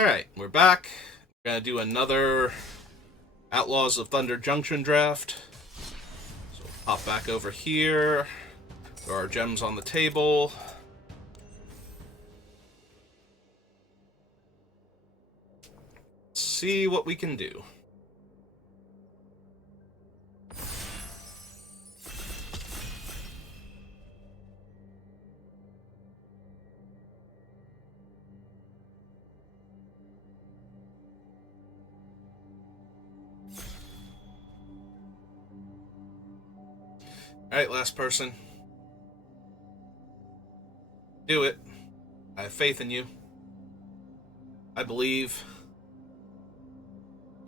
Alright, we're back. We're gonna do another Outlaws of Thunder Junction draft. So we'll pop back over here. There are gems on the table. See what we can do. Alright, last person. Do it. I have faith in you. I believe.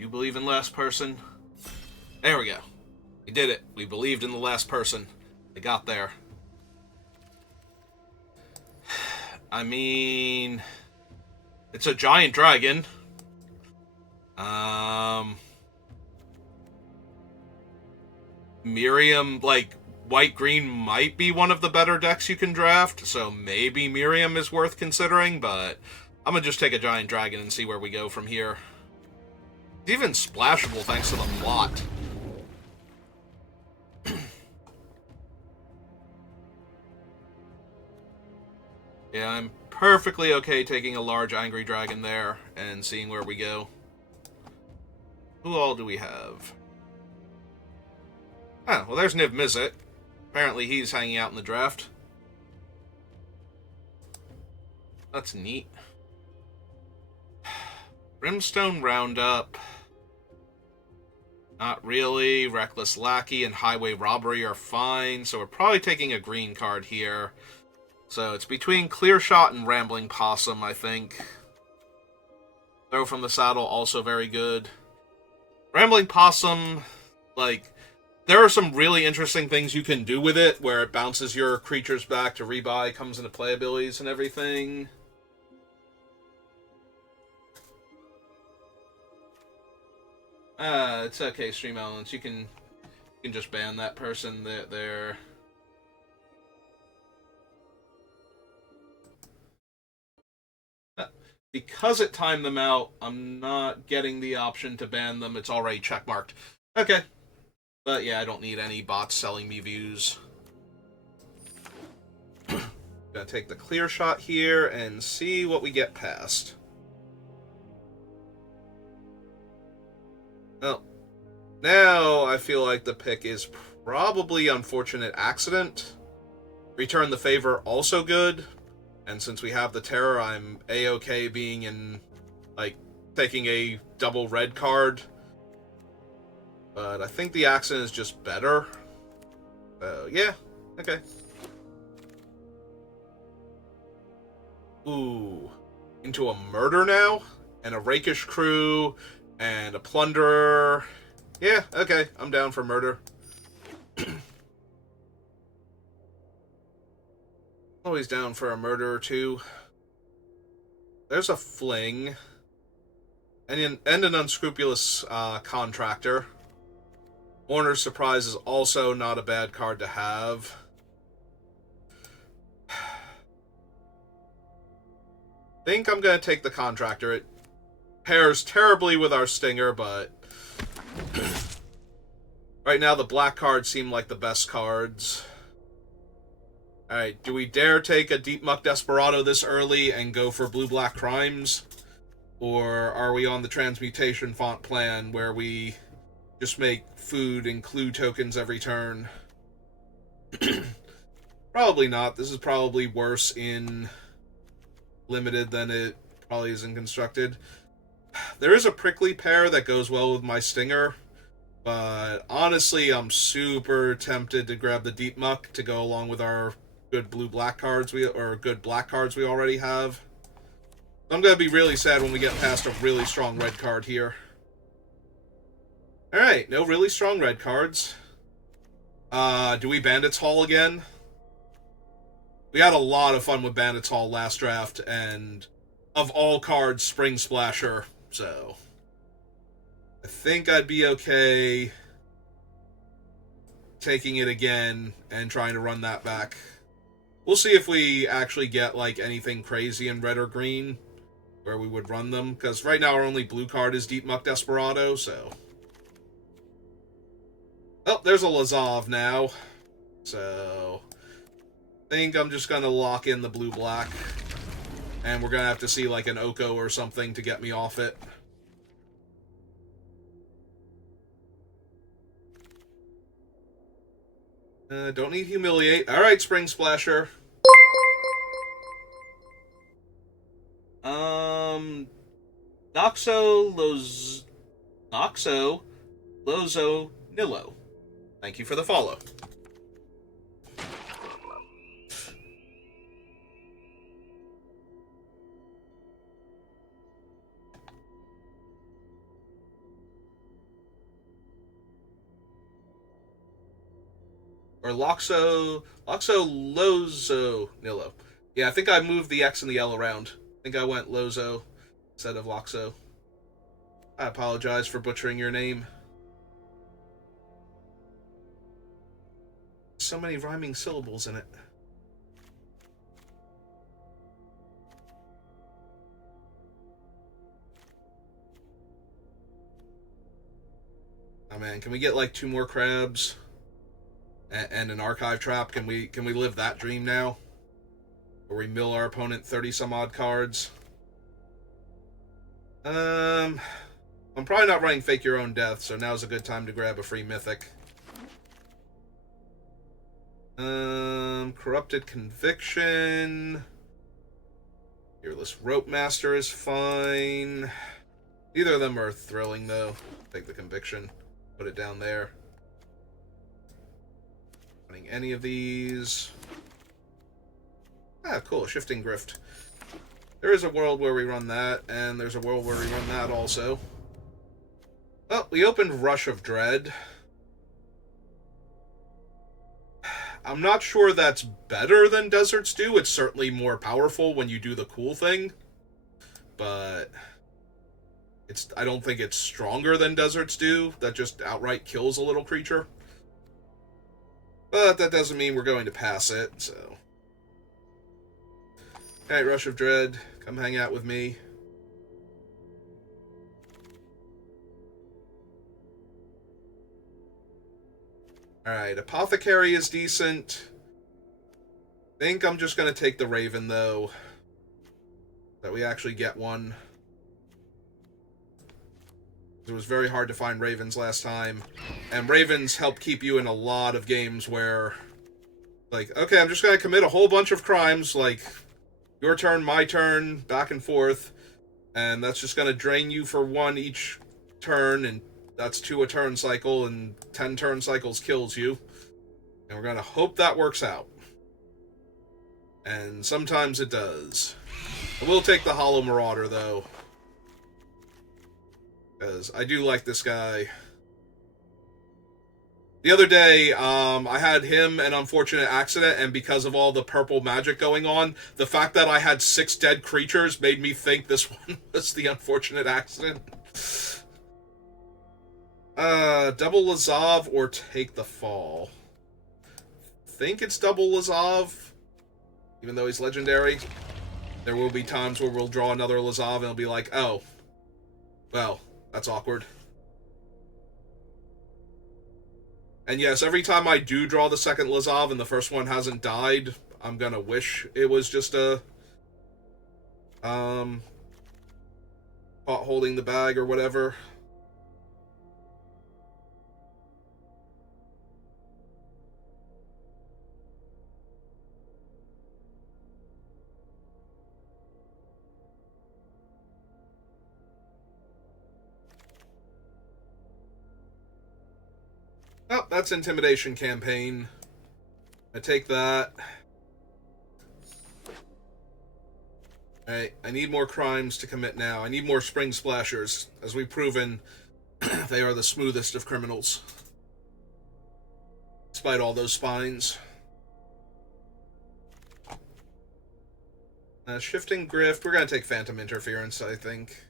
You believe in last person. There we go. We did it. We believed in the last person. They got there. I mean, it's a giant dragon. Miriam, like, white-green might be one of the better decks you can draft, so maybe Miriam is worth considering, but I'm gonna just take a giant dragon and see where we go from here. It's even splashable thanks to the plot. Yeah, I'm perfectly okay taking a large angry dragon there and seeing where we go. Who all do we have? Oh, well, there's Niv Mizzet. Apparently he's hanging out in the draft. That's neat. Brimstone Roundup. Not really. Reckless Lackey and Highway Robbery are fine, so we're probably taking a green card here. So it's between Clear Shot and Rambling Possum, I think. Throw from the Saddle, also very good. Rambling Possum, like, there are some really interesting things you can do with it, where it bounces your creatures back to rebuy, comes into play abilities and everything. It's okay, Stream Elements. You can just ban that person there. Because it timed them out, I'm not getting the option to ban them. It's already checkmarked. Okay. But yeah, I don't need any bots selling me views. Gonna take the clear shot here and see what we get past. Well, now I feel like the pick is probably Unfortunate Accident. Return the Favor, also good. And since we have the Terror, I'm A-okay being in, like, taking a double red card. But I think the Accident is just better. So, yeah. Okay. Ooh. Into a Murder now? And a Rakish Crew, and a Plunderer. Yeah, okay. I'm down for Murder. Always down for a murder or two. There's a Fling. And an Unscrupulous Contractor. Mourner's Surprise is also not a bad card to have. Think I'm going to take the Contractor. It pairs terribly with our Stinger, but right now the black cards seem like the best cards. Alright, do we dare take a Deep Muck Desperado this early and go for blue-black crimes? Or are we on the Transmutation font plan where we just make food and clue tokens every turn? Probably not. This is probably worse in Limited than it probably is in Constructed. There is a Prickly Pear that goes well with my Stinger, but honestly, I'm super tempted to grab the Deep Muck to go along with our good blue-black cards good black cards we already have. I'm gonna be really sad when we get past a really strong red card here. Alright, no really strong red cards. Do we Bandits Hall again? We had a lot of fun with Bandits Hall last draft, and of all cards, Spring Splasher, so I think I'd be okay taking it again and trying to run that back. We'll see if we actually get, like, anything crazy in red or green. where we would run them, because right now our only blue card is Deep Muck Desperado, so... Oh, there's a Lazov now. So... I think I'm just gonna lock in the blue-black. And we're gonna have to see, like, an Oko or something to get me off it. Don't need Humiliate. Alright, Spring Splasher. Noxo, Lozo, Nilo. Thank you for the follow. Or Loxo, Lozo, Nilo. Yeah, I think I moved the X and the L around. I think I went Lozo instead of Loxo. I apologize for butchering your name. So many rhyming syllables in it. Oh man, can we get like 2 more crabs and an archive trap? Can we live that dream now? Where we mill our opponent 30 some odd cards? I'm probably not running Fake Your Own Death, so now's a good time to grab a free mythic. Corrupted Conviction. Fearless Rope Master is fine. Neither of them are thrilling, though. Take the Conviction. Put it down there. Running any of these. Ah, cool. Shifting Grift. There is a world where we run that, and there's a world where we run that also. Well, we opened Rush of Dread. I'm not sure that's better than Desert Stew. It's certainly more powerful when you do the cool thing. But I don't think it's stronger than Desert Stew. That just outright kills a little creature. But that doesn't mean we're going to pass it, so... Alright, Rush of Dread. Come hang out with me. Alright, Apothecary is decent. I think I'm just going to take the Raven, though. That we actually get one. It was very hard to find Ravens last time. And Ravens help keep you in a lot of games where... Like, okay, I'm just going to commit a whole bunch of crimes, like... Your turn, my turn, back and forth. And that's just going to drain you for 1 each turn, and that's 2 a turn cycle, and 10 turn cycles kills you. And we're going to hope that works out. And sometimes it does. I will take the Hollow Marauder, though. Because I do like this guy. The other day, I had him an unfortunate accident, and because of all the purple magic going on, the fact that I had 6 dead creatures made me think this one was the unfortunate accident. Double Lazov or take the fall? Think it's double Lazov, even though he's legendary. There will be times where we'll draw another Lazov and it'll be like, oh, well, that's awkward. And yes, every time I do draw the second Lazov and the first one hasn't died, I'm gonna wish it was just a... pot holding the bag or whatever. Oh, that's Intimidation Campaign. I take that. Alright, I need more crimes to commit now. I need more Spring Splashers. As we've proven, they are the smoothest of criminals. Despite all those spines. Shifting Grift. We're going to take Phantom Interference, I think.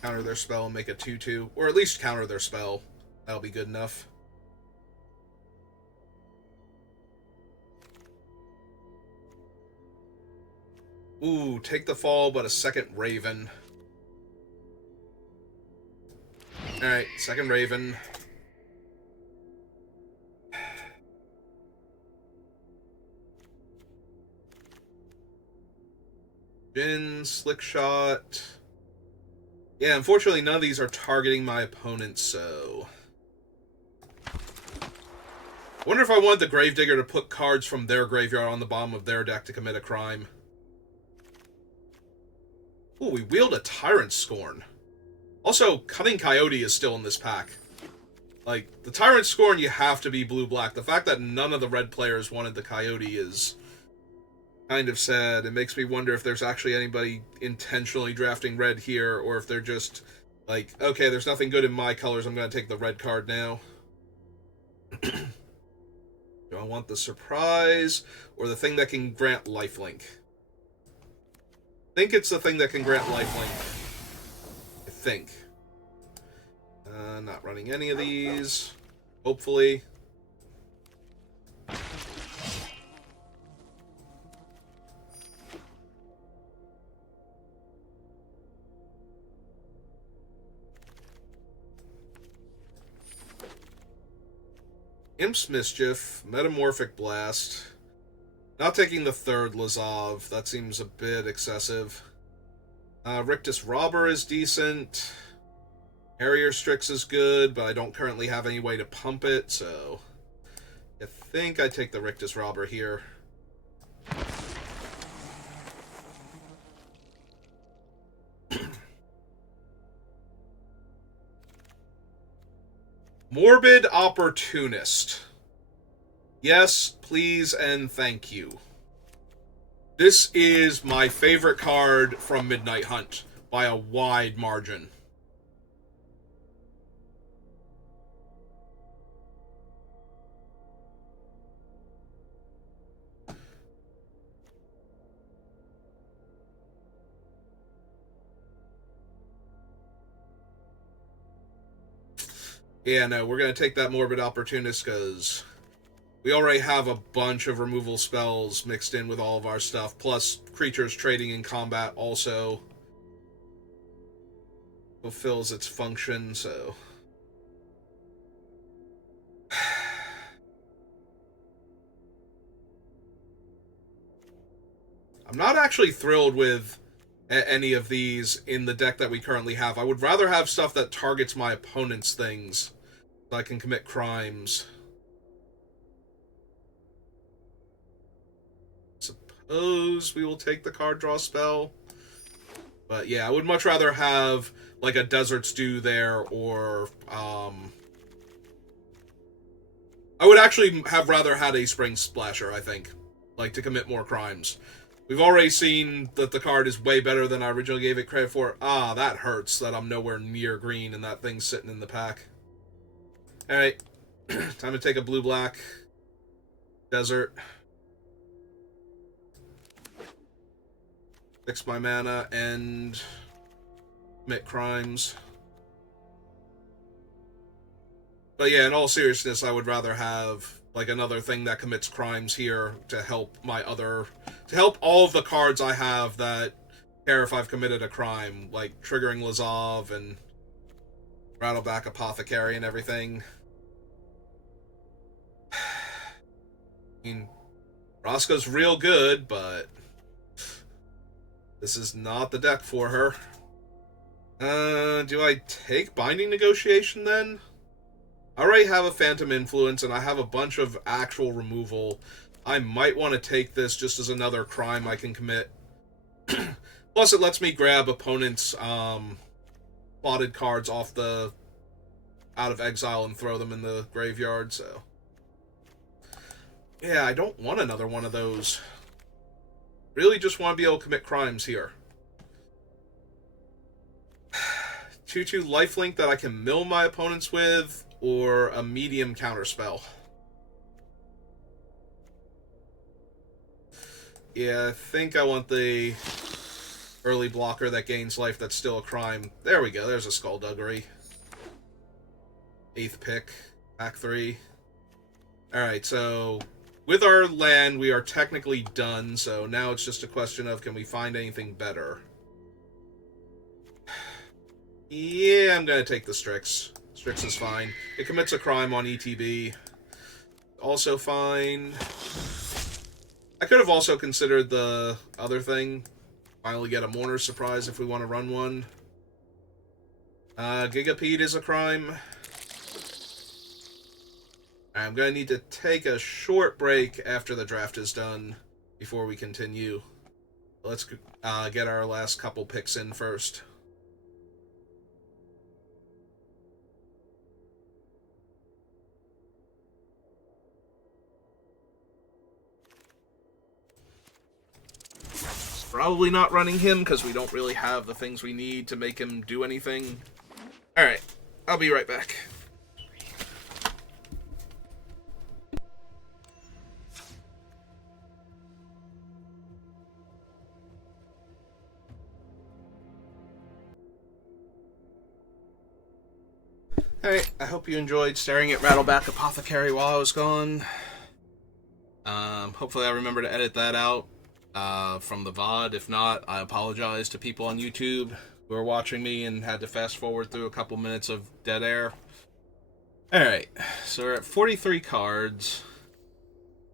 Counter their spell and make it 2-2. Or at least counter their spell. That'll be good enough. Ooh, take the fall, but a second Raven. Alright, second Raven. Jin, Slick Shot. Yeah, unfortunately none of these are targeting my opponent, so... I wonder if I want the Gravedigger to put cards from their graveyard on the bottom of their deck to commit a crime. Ooh, we wield a Tyrant Scorn. Also, Cunning Coyote is still in this pack. Like, the Tyrant Scorn, you have to be blue-black. The fact that none of the red players wanted the Coyote is kind of sad. It makes me wonder if there's actually anybody intentionally drafting red here, or if they're just like, okay, there's nothing good in my colors, I'm going to take the red card now. Do I want the surprise, or the thing that can grant lifelink? I think it's the thing that can grant lifelink. I think. Not running any of these. Hopefully. Imp's Mischief, Metamorphic Blast. Not taking the third Lazov. That seems a bit excessive. Rictus Robber is decent. Harrier Strix is good, but I don't currently have any way to pump it, so... I think I take the Rictus Robber here. Morbid Opportunist. Yes, please, and thank you. This is my favorite card from Midnight Hunt, by a wide margin. Yeah, no, we're going to take that Morbid Opportunist because we already have a bunch of removal spells mixed in with all of our stuff, plus creatures trading in combat also fulfills its function, so... I'm not actually thrilled with any of these in the deck that we currently have. I would rather have stuff that targets my opponent's things so I can commit crimes. Suppose we will take the card draw spell. But yeah, I would much rather have like a Desert Stew there, or I would actually have rather had a Spring Splasher, I think, like to commit more crimes. We've already seen that the card is way better than I originally gave it credit for. Ah, that hurts that I'm nowhere near green and that thing's sitting in the pack. Alright, time to take a blue-black Desert. Fix my mana and commit crimes. But yeah, in all seriousness, I would rather have like another thing that commits crimes here to help all of the cards I have that care if I've committed a crime, like triggering Lazov and Rattleback Apothecary and everything. I mean, Roscoe's real good, but this is not the deck for her. Do I take Binding Negotiation then? I already have a Phantom Influence, and I have a bunch of actual removal. I might want to take this just as another crime I can commit. Plus, it lets me grab opponents' plotted cards out of exile and throw them in the graveyard, so... Yeah, I don't want another one of those. Really just want to be able to commit crimes here. 2/2 lifelink that I can mill my opponents with, or a medium counterspell. Yeah, I think I want the early blocker that gains life that's still a crime. There we go, there's a Skullduggery. 8th pick, pack 3. Alright, so with our land, we are technically done, so now it's just a question of, can we find anything better? Yeah, I'm gonna take the Strix. Strix is fine. It commits a crime on ETB. Also fine. I could have also considered the other thing. Finally get a Mourner's Surprise if we want to run one. Gigapede is a crime. I'm going to need to take a short break after the draft is done before we continue. Let's get our last couple picks in first. Probably not running him because we don't really have the things we need to make him do anything. Alright, I'll be right back. Alright, I hope you enjoyed staring at Rattleback Apothecary while I was gone. Hopefully I remember to edit that out from the VOD. If not, I apologize to people on YouTube who are watching me and had to fast forward through a couple minutes of dead air. Alright, so we're at 43 cards.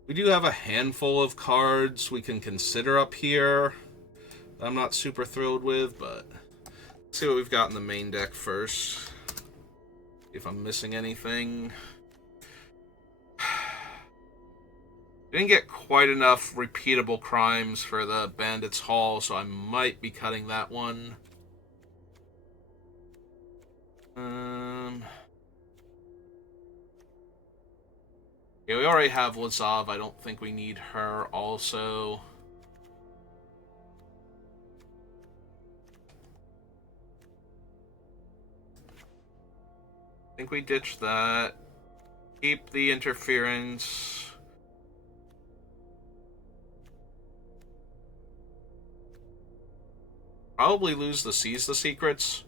We do have a handful of cards we can consider up here that I'm not super thrilled with, but let's see what we've got in the main deck first. See if I'm missing anything. Didn't get quite enough repeatable crimes for the Bandits Hall, so I might be cutting that one. Yeah, we already have Lazav. I don't think we need her also. I think we ditch that. Keep the interference. Probably lose the Seize the Secrets.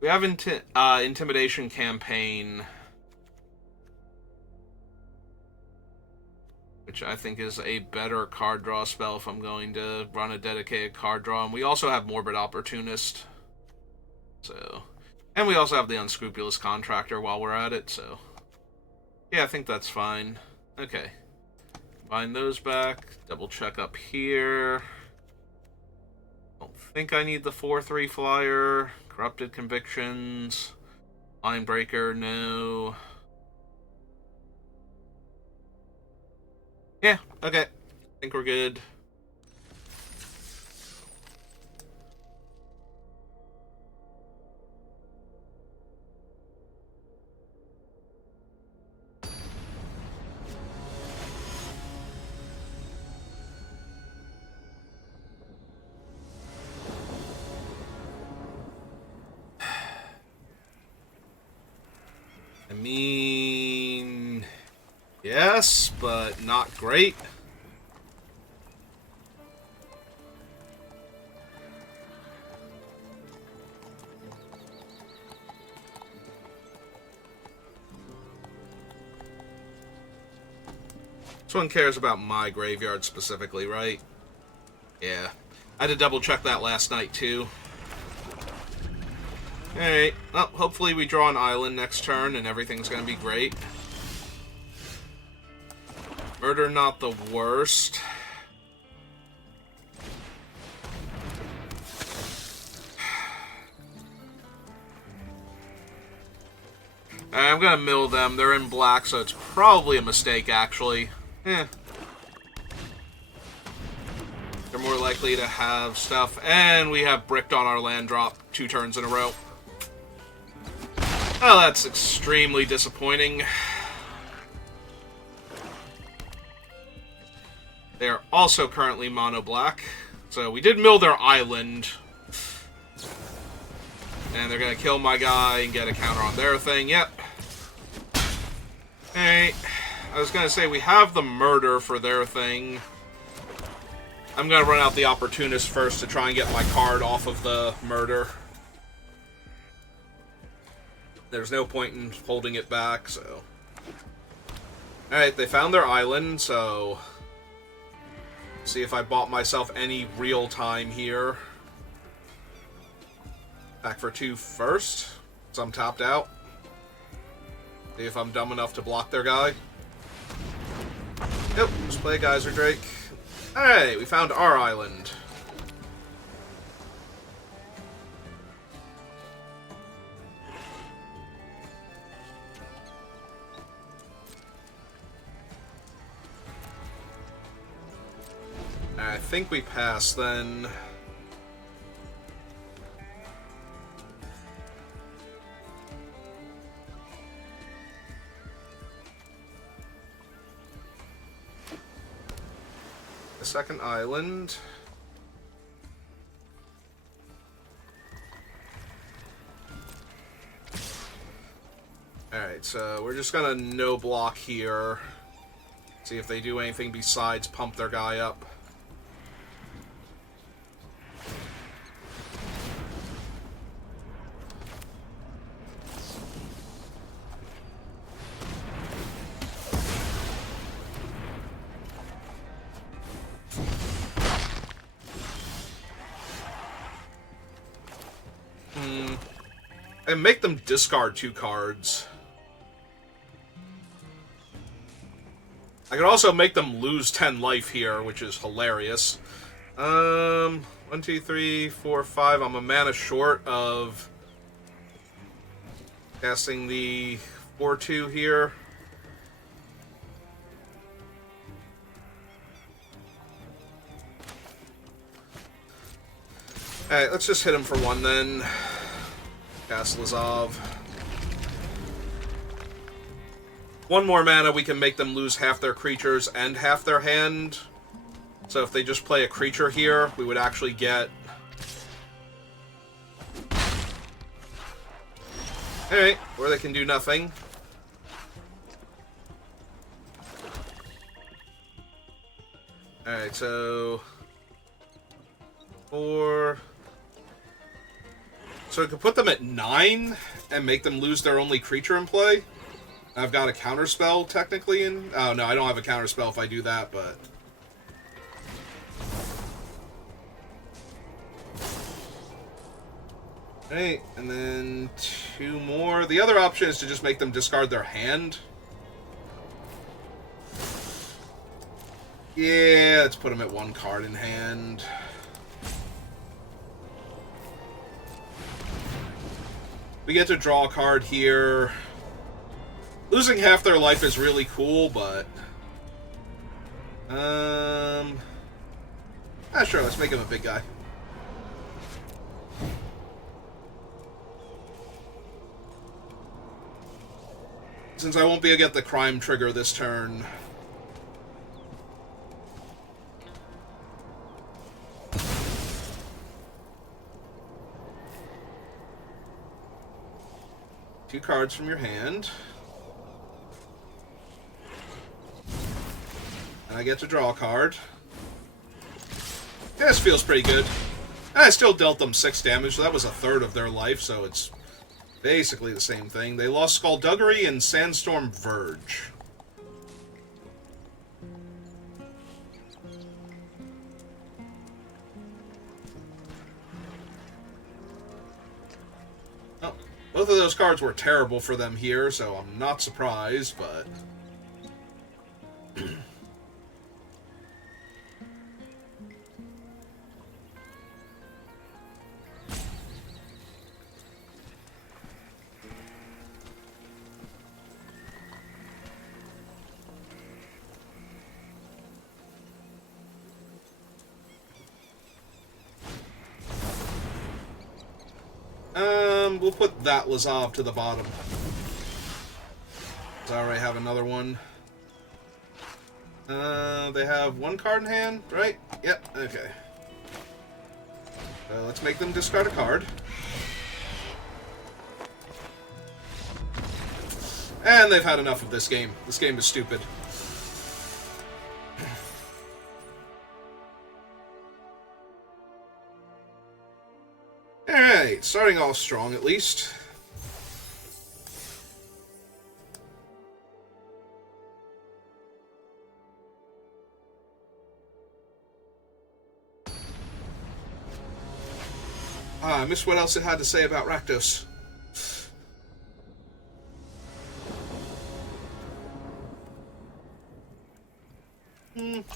We have Intimidation Campaign, which I think is a better card draw spell if I'm going to run a dedicated card draw. And we also have Morbid Opportunist. So, and we also have the Unscrupulous Contractor while we're at it, so yeah, I think that's fine. Okay. Combine those back. Double check up here. Don't think I need the 4/3 flyer. Corrupted Convictions. Mindbreaker, no. Yeah, okay. I think we're good. I mean, yes, but not great. This one cares about my graveyard specifically, right? Yeah. I had to double check that last night, too. Alright, well, hopefully we draw an island next turn and everything's gonna be great. Murder not the worst. I'm gonna mill them. They're in black, so it's probably a mistake, actually. They're more likely to have stuff. And we have bricked on our land drop 2 turns in a row. Oh, that's extremely disappointing. They are also currently mono black. So we did mill their island. And they're going to kill my guy and get a counter on their thing. Yep. Alright. I was going to say, we have the murder for their thing. I'm going to run out the Opportunist first to try and get my card off of the murder. There's no point in holding it back, so... Alright, they found their island, so... See if I bought myself any real time here. Back for 2 first, so I'm tapped out. See if I'm dumb enough to block their guy. Nope, just play Geyser Drake. Alright, we found our island. I think we pass then. The second island. Alright, so we're just gonna no block here. See if they do anything besides pump their guy up. And make them discard 2 cards. I could also make them lose 10 life here, which is hilarious. 1, 2, 3, 4, 5. I'm a mana short of casting the 4/2 here. Alright, let's just hit him for 1 then. Cast Lazov. 1 more mana, we can make them lose half their creatures and half their hand. So if they just play a creature here, we would actually get... Alright, or they can do nothing. Alright, so... 4... So I could put them at 9 and make them lose their only creature in play. I've got a counterspell technically in... Oh, no, I don't have a counterspell if I do that, but... Alright, and then 2 more. The other option is to just make them discard their hand. Yeah, let's put them at 1 card in hand. We get to draw a card here. Losing half their life is really cool, but... Sure, let's make him a big guy. Since I won't be able to get the crime trigger this turn... Two cards from your hand. And I get to draw a card. Yeah, this feels pretty good. And I still dealt them 6 damage, so that was a third of their life, so it's basically the same thing. They lost Skullduggery and Sandstorm Verge. Both of those cards were terrible for them here, so I'm not surprised, but... we'll put that Lazov to the bottom. I already have another one. They have 1 card in hand, right? Yep, okay. Let's make them discard a card. And they've had enough of this game. This game is stupid. Alright, starting off strong at least. I missed what else it had to say about Rakdos.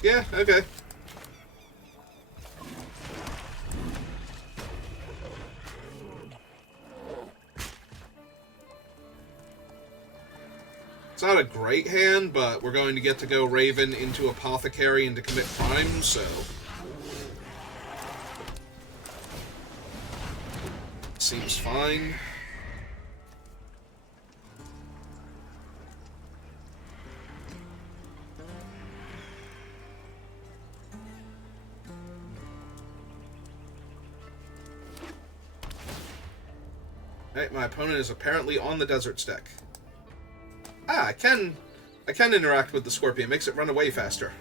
Yeah, okay. It's not a great hand, but we're going to get to go Raven into Apothecary and to commit crimes, so... Seems fine. Alright, my opponent is apparently on the Desert Stack. Ah, I can interact with the Scorpion. Makes it run away faster.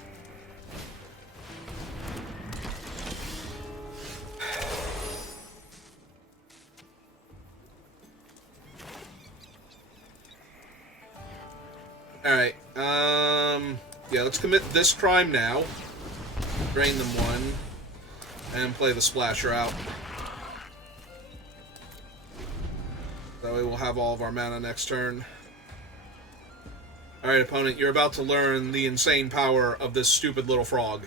Alright, yeah, let's commit this crime now. Drain them one. And play the Splasher out. That way we'll have all of our mana next turn. Alright, opponent, you're about to learn the insane power of this stupid little frog.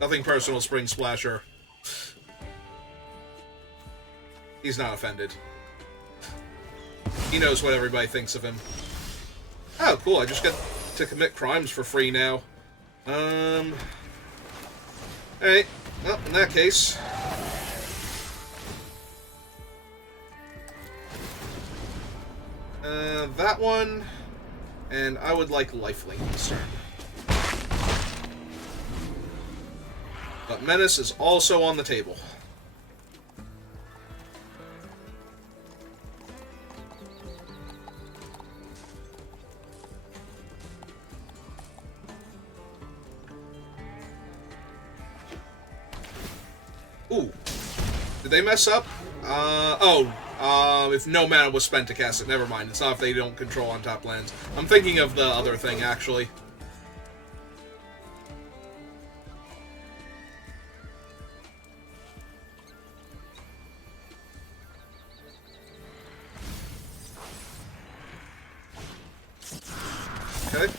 Nothing personal, Spring Splasher. He's not offended. He knows what everybody thinks of him. Oh, cool, I just get to commit crimes for free now. Alright, well, in that case... that one... And I would like Lifelink this turn. But Menace is also on the table. Ooh. Did they mess up? If no mana was spent to cast it, never mind. It's not if they don't control on top lands. I'm thinking of the other thing, actually. Okay.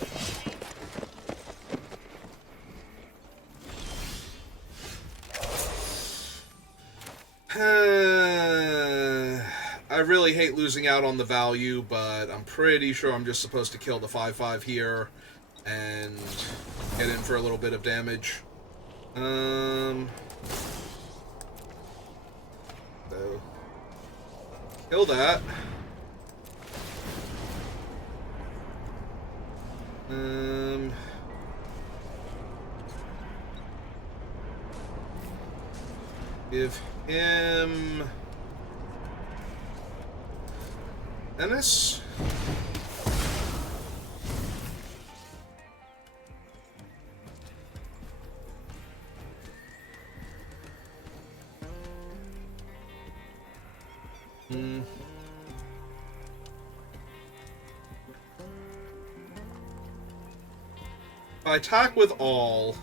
I really hate losing out on the value, but I'm pretty sure I'm just supposed to kill the 5/5 here and get in for a little bit of damage. So kill that. Give him Menace. I attack with all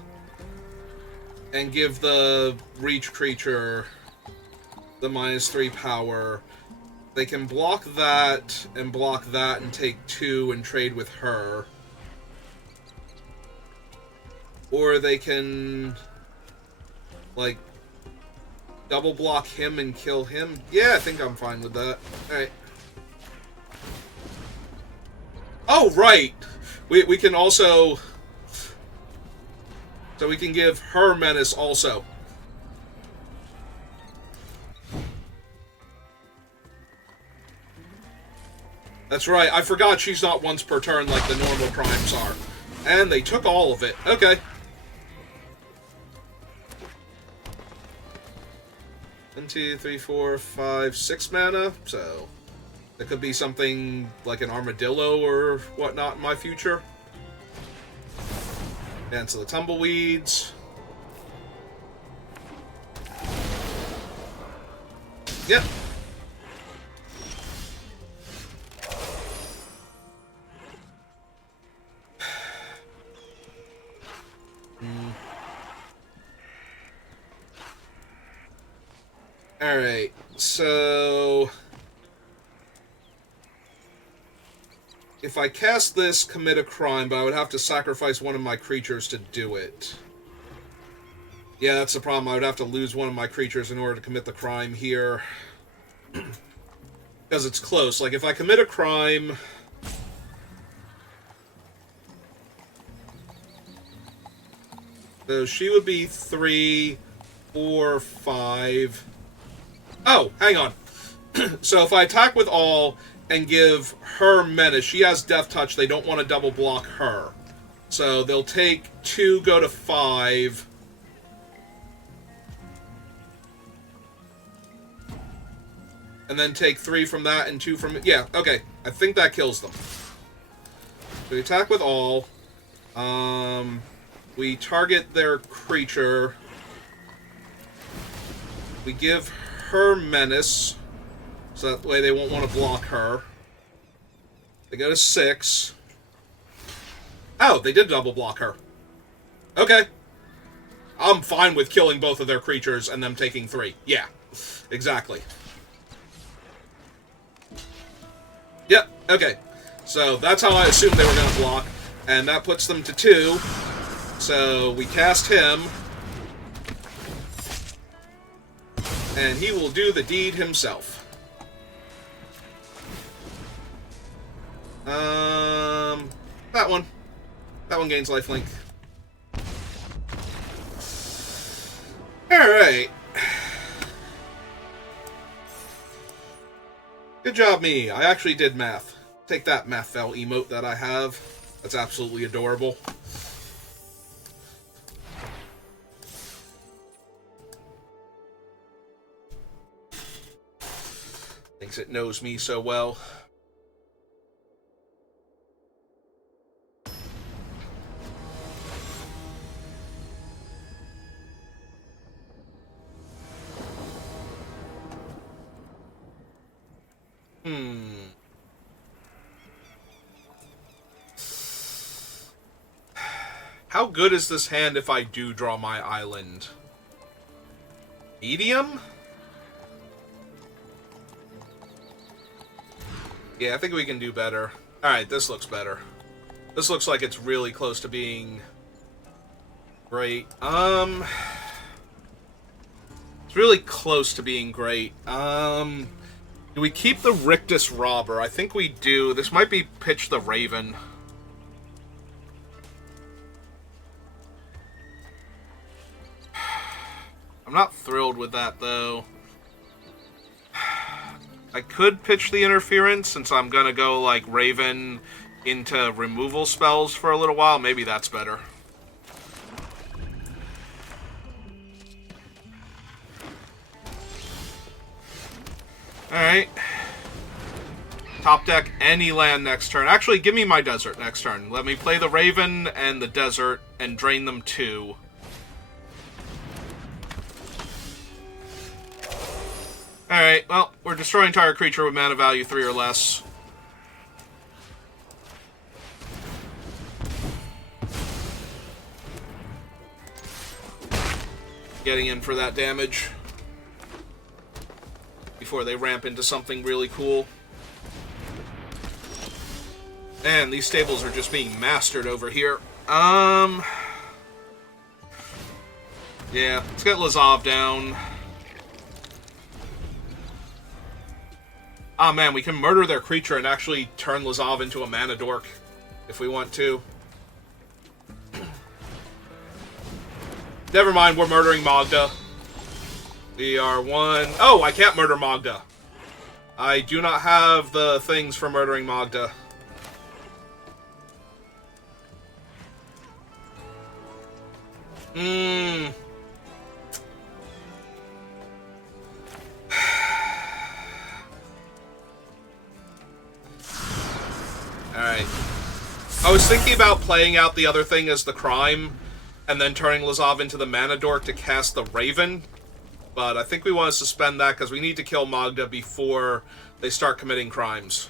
and give the reach creature the -3 power. They can block that and take 2 and trade with her. Or they can, like, double block him and kill him. Yeah, I think I'm fine with that. Alright. Oh, right! We can also... So we can give her Menace also. That's right, I forgot she's not once per turn like the normal crimes are. And they took all of it. Okay. 1, 2, 3, 4, 5, 6 mana. So that could be something like an armadillo or whatnot in my future. Dance of the Tumbleweeds. Yep. Alright. Alright, so... if I cast this, commit a crime, but I would have to sacrifice one of my creatures to do it. Yeah, that's the problem. I would have to lose one of my creatures in order to commit the crime here. Because it's close. Like, if I commit a crime... so she would be 3, 4, 5... oh, hang on. So if I attack with all and give her menace, she has death touch, they don't want to double block her. So they'll take 2, go to 5... and then take 3 from that and 2 from... yeah, okay. I think that kills them. So we attack with all. We target their creature. We give her menace. So that way they won't want to block her. They go to 6. Oh, they did double block her. Okay. I'm fine with killing both of their creatures and them taking 3. Yeah, exactly. Yep, okay. So that's how I assumed they were going to block. And that puts them to 2. So we cast him. And he will do the deed himself. That one. That one gains lifelink. Alright. Good job, me. I actually did math. Take that, Mathfell emote that I have. That's absolutely adorable. Thinks it knows me so well. How good is this hand if I do draw my island? Medium? Yeah, I think we can do better. Alright, this looks better. This looks like it's really close to being great. It's really close to being great. Do we keep the Rictus Robber? I think we do. This might be pitch the Raven. I'm not thrilled with that, though. I could pitch the Interference, since I'm gonna go, like, Raven into removal spells for a little while. Maybe that's better. Alright. Top deck any land next turn. Actually, give me my desert next turn. Let me play the Raven and the desert and drain them 2. Alright, well, we're destroying entire creature with mana value 3 or less. Getting in for that damage before they ramp into something really cool. Man, these stables are just being mastered over here. Yeah, let's get Lazav down. Ah, man, we can murder their creature and actually turn Lazav into a mana dork if we want to. Never mind, we're murdering Magda. We are 1... oh, I can't murder Magda. I do not have the things for murdering Magda. Alright. I was thinking about playing out the other thing as the crime, and then turning Lazav into the mana dork to cast the Raven. But I think we want to suspend that because we need to kill Magda before they start committing crimes.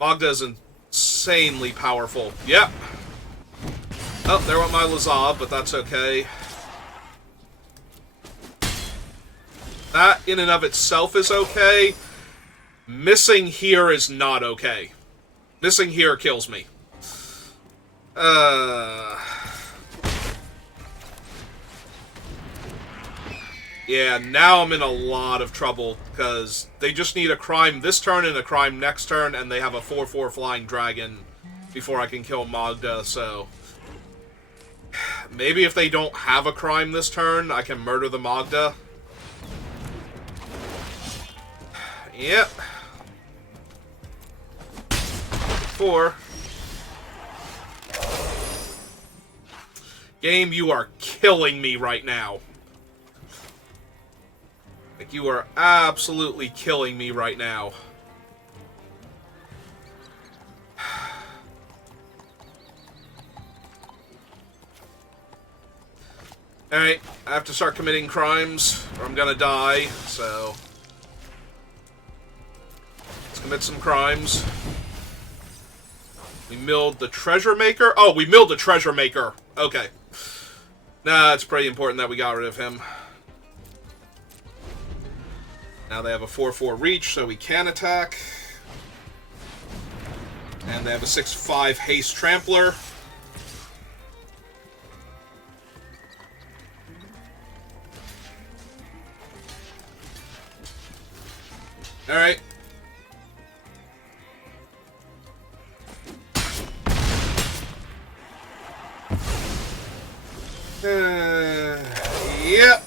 Magda is insanely powerful. Yep. Oh, there went my Lazav, but that's okay. That in and of itself is okay. Missing here is not okay. Missing here kills me. Yeah, now I'm in a lot of trouble, because they just need a crime this turn and a crime next turn, and they have a 4/4 flying dragon before I can kill Magda, so... Maybe if they don't have a crime this turn, I can murder the Magda. Yep. 4. Game, you are killing me right now. Like, you are absolutely killing me right now. Alright, I have to start committing crimes, or I'm gonna die, so... Let's commit some crimes. We milled the Treasure Maker? Oh, we milled the Treasure Maker! Okay. Nah, it's pretty important that we got rid of him. Now they have a 4/4 reach, so we can attack. And they have a 6/5 haste trampler. Alright. Yep.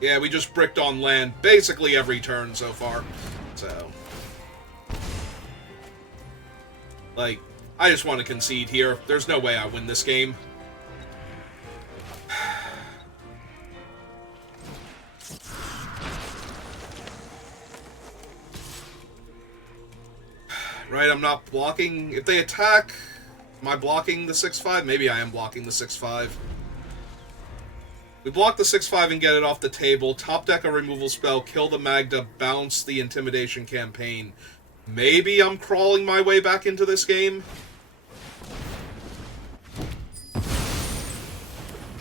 Yeah, we just bricked on land basically every turn so far. So... Like, I just want to concede here. There's no way I win this game. Right, I'm not blocking. If they attack, am I blocking the 6/5? Maybe I am blocking the 6/5. We block the 6/5 and get it off the table. Top deck a removal spell, kill the Magda, bounce the Intimidation campaign. Maybe I'm crawling my way back into this game?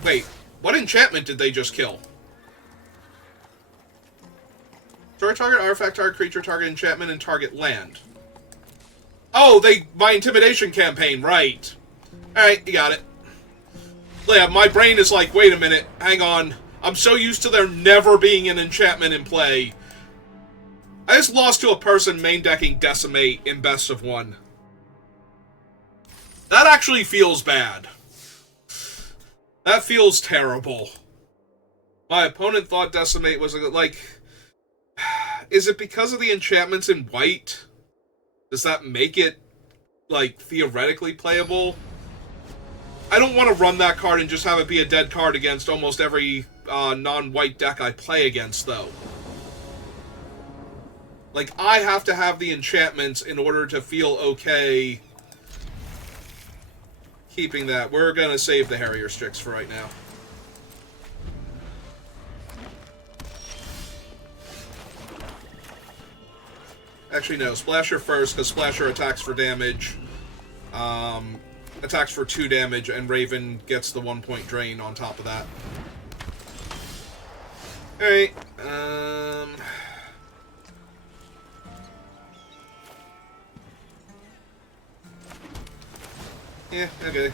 Wait, what enchantment did they just kill? Target artifact, target creature, target enchantment, and target land. Oh, my Intimidation campaign, right. Alright, you got it. Yeah, my brain is like, wait a minute, hang on. I'm so used to there never being an enchantment in play. I just lost to a person main decking Decimate in best of 1. That actually feels bad. That feels terrible. My opponent thought Decimate was, like... Is it because of the enchantments in white? Does that make it, like, theoretically playable? I don't want to run that card and just have it be a dead card against almost every non-white deck I play against, though. Like, I have to have the enchantments in order to feel okay keeping that. We're going to save the Harrier Strix for right now. Actually, no. Splasher first, because Splasher attacks for damage. Attacks for 2 damage, and Raven gets the 1-point drain on top of that. Alright, yeah, okay.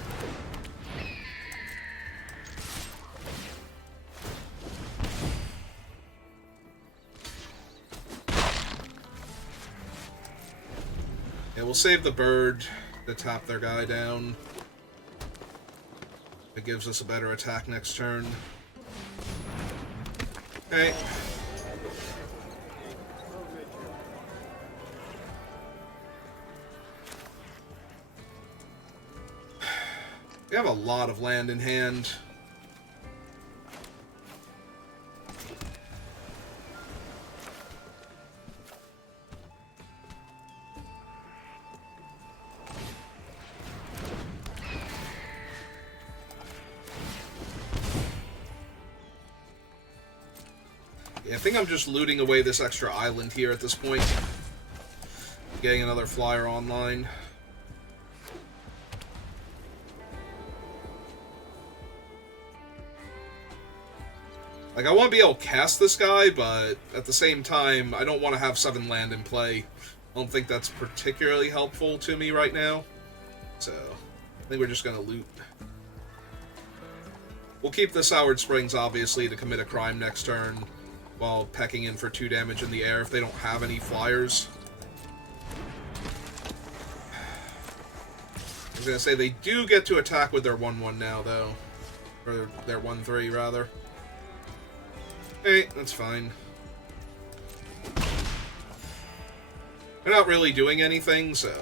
Yeah, we'll save the bird to tap their guy down. It gives us a better attack next turn. Okay. We have a lot of land in hand. I think I'm just looting away this extra island here at this point. Getting another flyer online. Like, I want to be able to cast this guy, but at the same time, I don't want to have 7 land in play. I don't think that's particularly helpful to me right now. So, I think we're just going to loot. We'll keep the Soured Springs, obviously, to commit a crime next turn, while pecking in for 2 damage in the air if they don't have any flyers. I was going to say, they do get to attack with their 1-1 now, though. Or their 1-3, rather. Hey, that's fine. They're not really doing anything, so...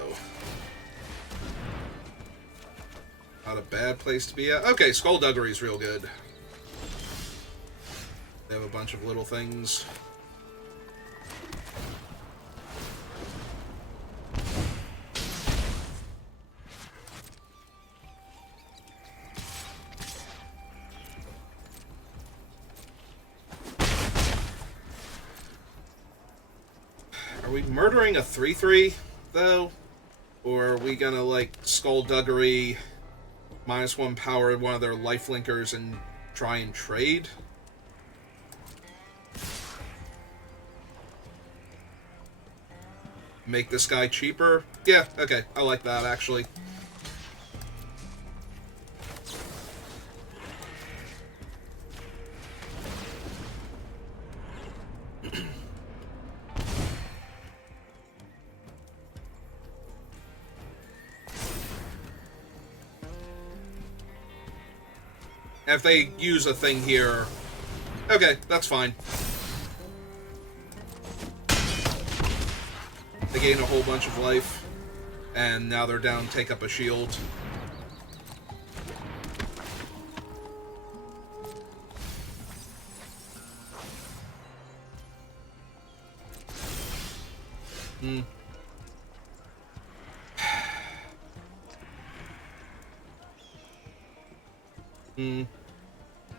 Not a bad place to be at. Okay, Skullduggery's real good. They have a bunch of little things. Are we murdering a 3-3, though? Or are we gonna, like, Skullduggery, -1 power one of their lifelinkers and try and trade? Make this guy cheaper? Yeah, okay, I like that, actually. If they use a thing here... Okay, that's fine. They gain a whole bunch of life, and now they're down, take up a shield.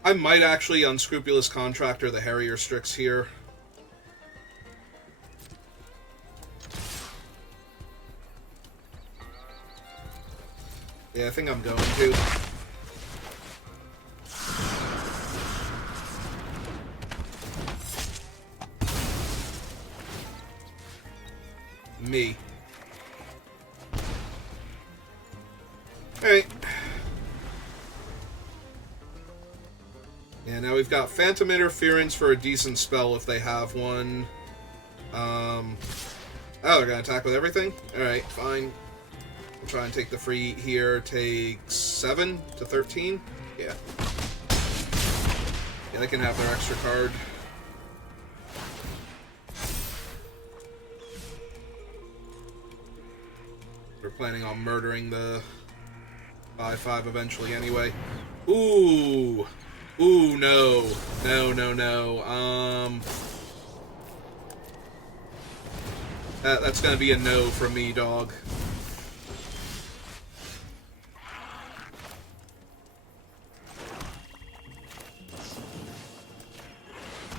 I might actually Unscrupulous Contractor the Harrier Strix here. Yeah, I think I'm going to. Me. Alright. Yeah, now we've got Phantom Interference for a decent spell if they have one. Oh, they're gonna attack with everything? Alright, fine. We'll try and take the free here. Take 7 to 13? Yeah. Yeah, they can have their extra card. We're planning on murdering the 5/5 eventually anyway. Ooh! Ooh, no. No, no, no. That's gonna be a no from me, dog.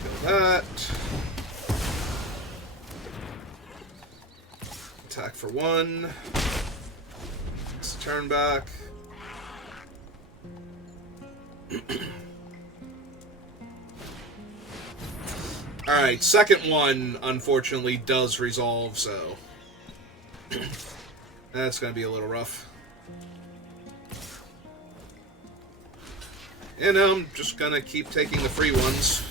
Kill that. Attack for 1. Let's turn back. Alright, second one, unfortunately, does resolve, so... That's gonna be a little rough. And I'm just gonna keep taking the free ones.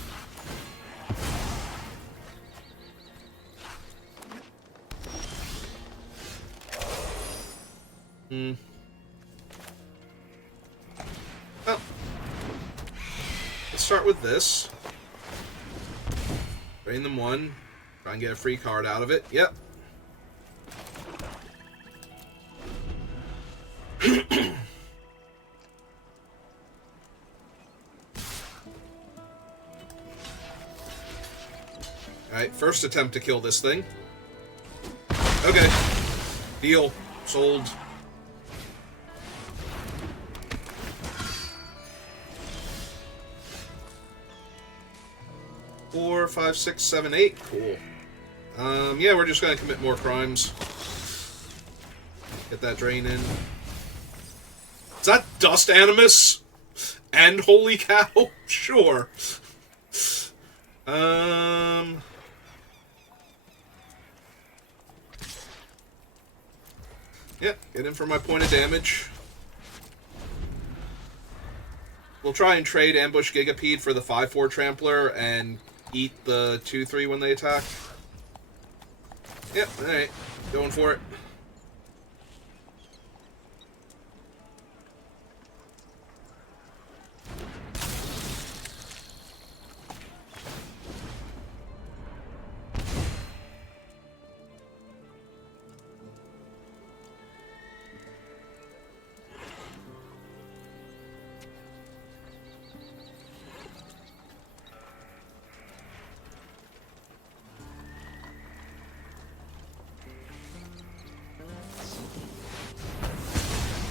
Well, let's start with this. Drain them 1. Try and get a free card out of it. Yep. Alright, first attempt to kill this thing. Okay. Deal. Sold. Four, 5, 6, 7, 8. Cool. Yeah, we're just gonna commit more crimes. Get that drain in. Is that Dust Animus? And Holy Cow? Sure. Um... Yeah, get in for my point of damage. We'll try and trade Ambush Gigapede for the 5-4 Trampler and eat the 2-3 when they attack. Yep, alright. Going for it.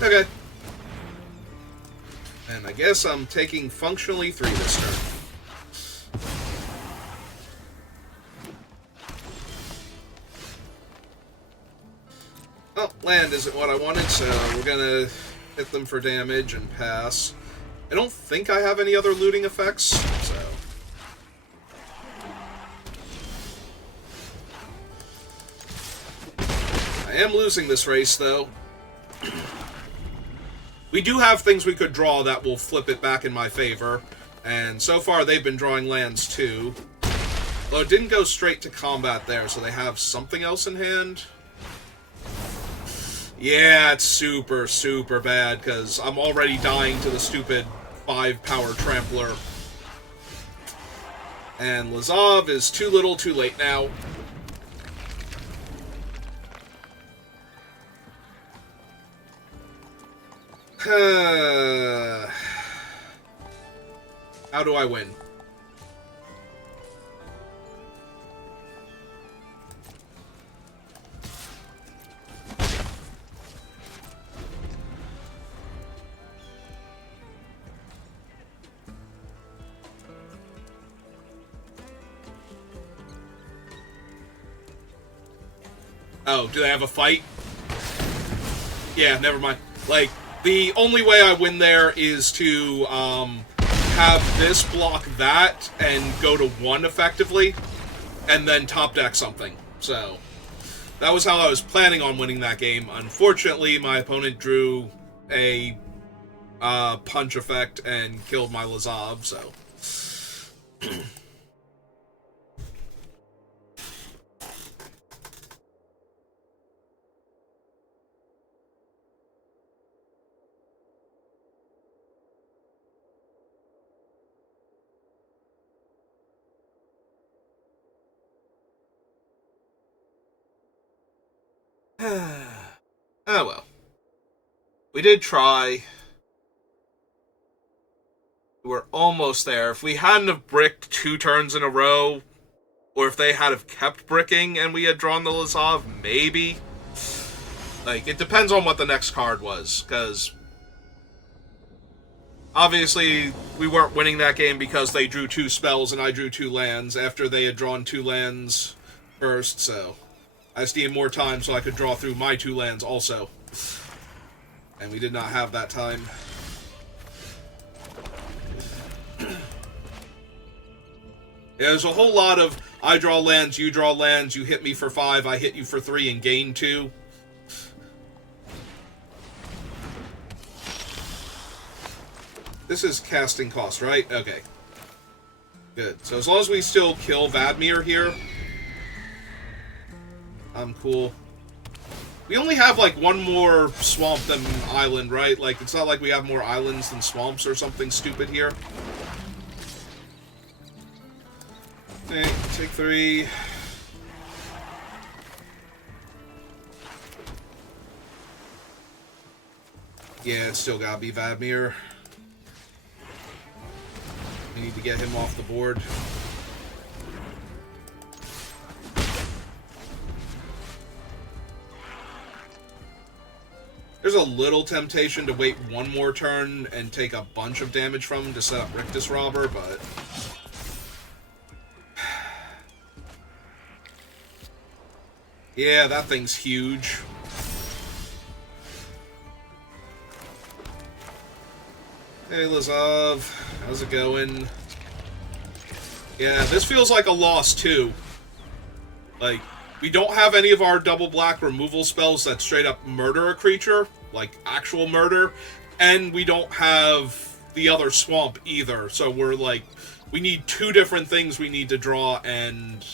Okay. And I guess I'm taking functionally 3 this turn. Oh, land isn't what I wanted, so we're gonna hit them for damage and pass. I don't think I have any other looting effects, so... I am losing this race, though. We do have things we could draw that will flip it back in my favor, and so far they've been drawing lands too. Though it didn't go straight to combat there, so they have something else in hand. Yeah, it's super, super bad, because I'm already dying to the stupid 5-power Trampler. And Lazov is too little, too late now. How do I win? Oh, do they have a fight? Yeah, never mind. Like, the only way I win there is to have this block that and go to 1 effectively, and then top deck something. So, that was how I was planning on winning that game. Unfortunately, my opponent drew a punch effect and killed my Lazov, so... Oh well. We did try. We're almost there. If we hadn't have bricked 2 turns in a row, or if they had have kept bricking and we had drawn the Lazov, maybe. Like, it depends on what the next card was, because obviously we weren't winning that game because they drew 2 spells and I drew 2 lands after they had drawn 2 lands first, so... I just needed more time so I could draw through my 2 lands also. And we did not have that time. Yeah, there's a whole lot of, I draw lands, you hit me for 5, I hit you for 3 and gain 2. This is casting cost, right? Okay. Good. So as long as we still kill Vadmir here... I'm cool. We only have, like, 1 more swamp than island, right? Like, it's not like we have more islands than swamps or something stupid here. Okay, take 3. Yeah, it's still gotta be Vadmir. We need to get him off the board. There's a little temptation to wait 1 more turn and take a bunch of damage from him to set up Rictus Robber, but... yeah, that thing's huge. Hey, Lazov. How's it going? Yeah, this feels like a loss, too. Like, we don't have any of our double black removal spells that straight up murder a creature, like actual murder, and we don't have the other swamp either, so we're like, we need two different things we need to draw, and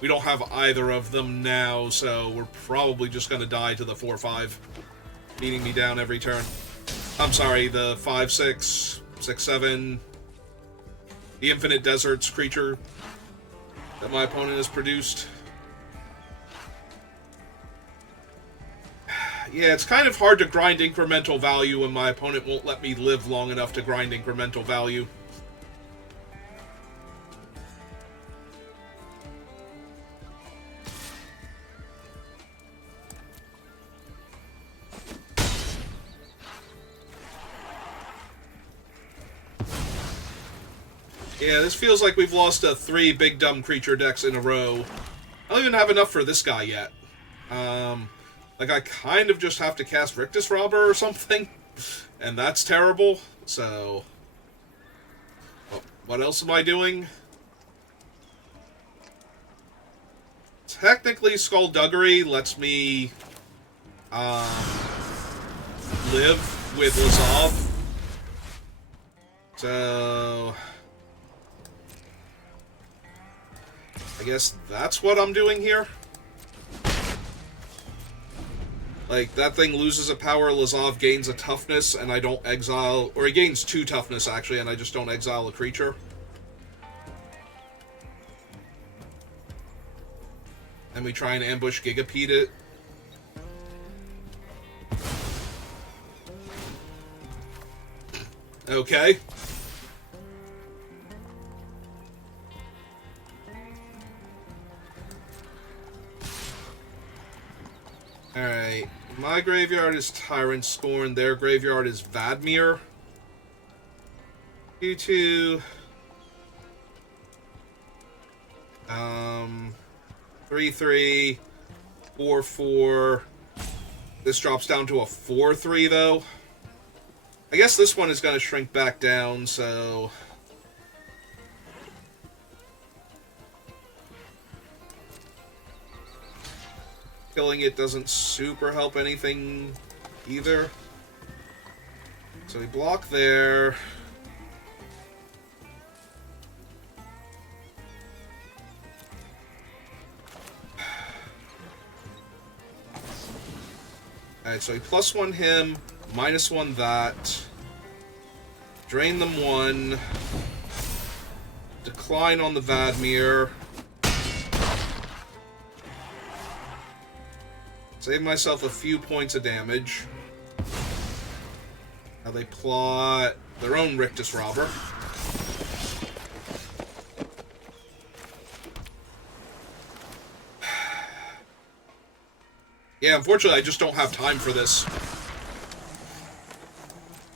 we don't have either of them now, so we're probably just going to die to the 4-5, beating me down every turn. I'm sorry, the 5-6, 6-7, the Infinite Deserts creature that my opponent has produced. Yeah, it's kind of hard to grind incremental value when my opponent won't let me live long enough to grind incremental value. Yeah, this feels like we've lost 3 big dumb creature decks in a row. I don't even have enough for this guy yet. Like, I kind of just have to cast Rictus Robber or something, and that's terrible, so... what else am I doing? Technically, Skullduggery lets me, live with Lazov. So... I guess that's what I'm doing here? Like, that thing loses a power, Lazov gains a toughness, and I don't exile... Or he gains 2 toughness, actually, and I just don't exile a creature. And we try and ambush Gigapede it. Okay. Alright. My graveyard is Tyrant Scorn. Their graveyard is Vadmir. 2-2. 3-3. 4-4. This drops down to a 4-3, though. I guess this one is going to shrink back down, so... Killing it doesn't super help anything either. So we block there. Alright, so we +1 him, -1 that. Drain them 1. Decline on the Vadmir. Save myself a few points of damage. Now they plot their own Rictus Robber. Yeah, unfortunately I just don't have time for this.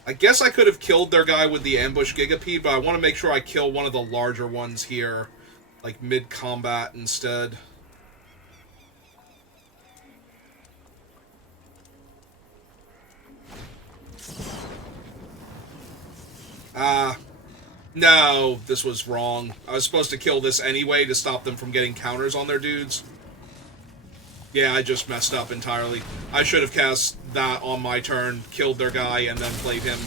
I guess I could have killed their guy with the ambush Gigapede, but I want to make sure I kill one of the larger ones here, like mid-combat instead. No, this was wrong. I was supposed to kill this anyway to stop them from getting counters on their dudes. Yeah, I just messed up entirely. I should have cast that on my turn, killed their guy, and then played him.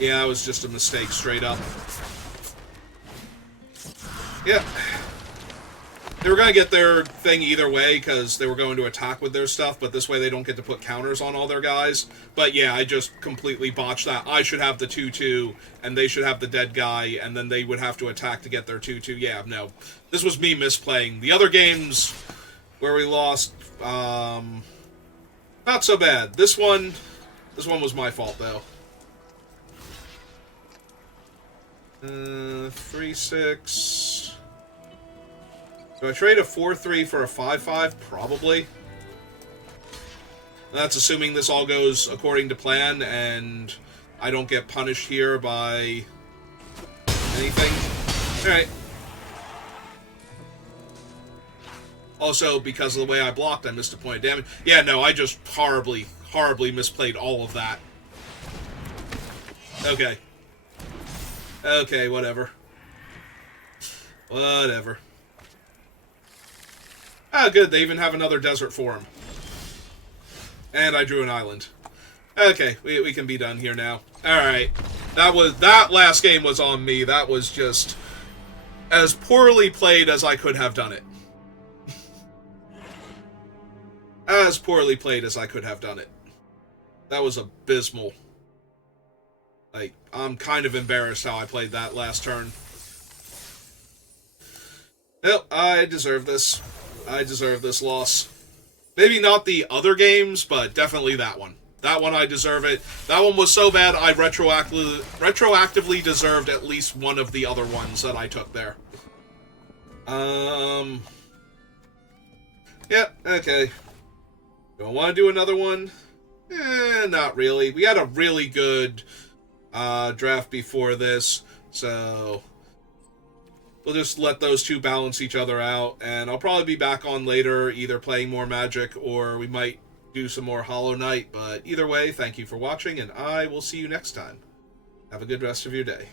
Yeah, it was just a mistake, straight up. Yeah. They were going to get their thing either way, because they were going to attack with their stuff, but this way they don't get to put counters on all their guys. But yeah, I just completely botched that. I should have the 2-2, and they should have the dead guy, and then they would have to attack to get their 2-2. Yeah, no. This was me misplaying. The other games where we lost, not so bad. This one was my fault, though. 3-6... Do I trade a 4-3 for a 5-5? Probably. That's assuming this all goes according to plan and I don't get punished here by anything. Alright. Also, because of the way I blocked, I missed a point of damage. Yeah, no, I just horribly, horribly misplayed all of that. Okay. Okay, whatever. Whatever. Ah, good, they even have another desert form. And I drew an island. Okay, we can be done here now. Alright. That last game was on me. That was just as poorly played as I could have done it. As poorly played as I could have done it. That was abysmal. Like, I'm kind of embarrassed how I played that last turn. Well, I deserve this. I deserve this loss. Maybe not the other games, but definitely that one. That one, I deserve it. That one was so bad, I retroactively deserved at least one of the other ones that I took there. Yeah, okay. Do I want to do another one? Not really. We had a really good draft before this, so we'll just let those two balance each other out, and I'll probably be back on later, either playing more Magic, or we might do some more Hollow Knight, but either way, thank you for watching, and I will see you next time. Have a good rest of your day.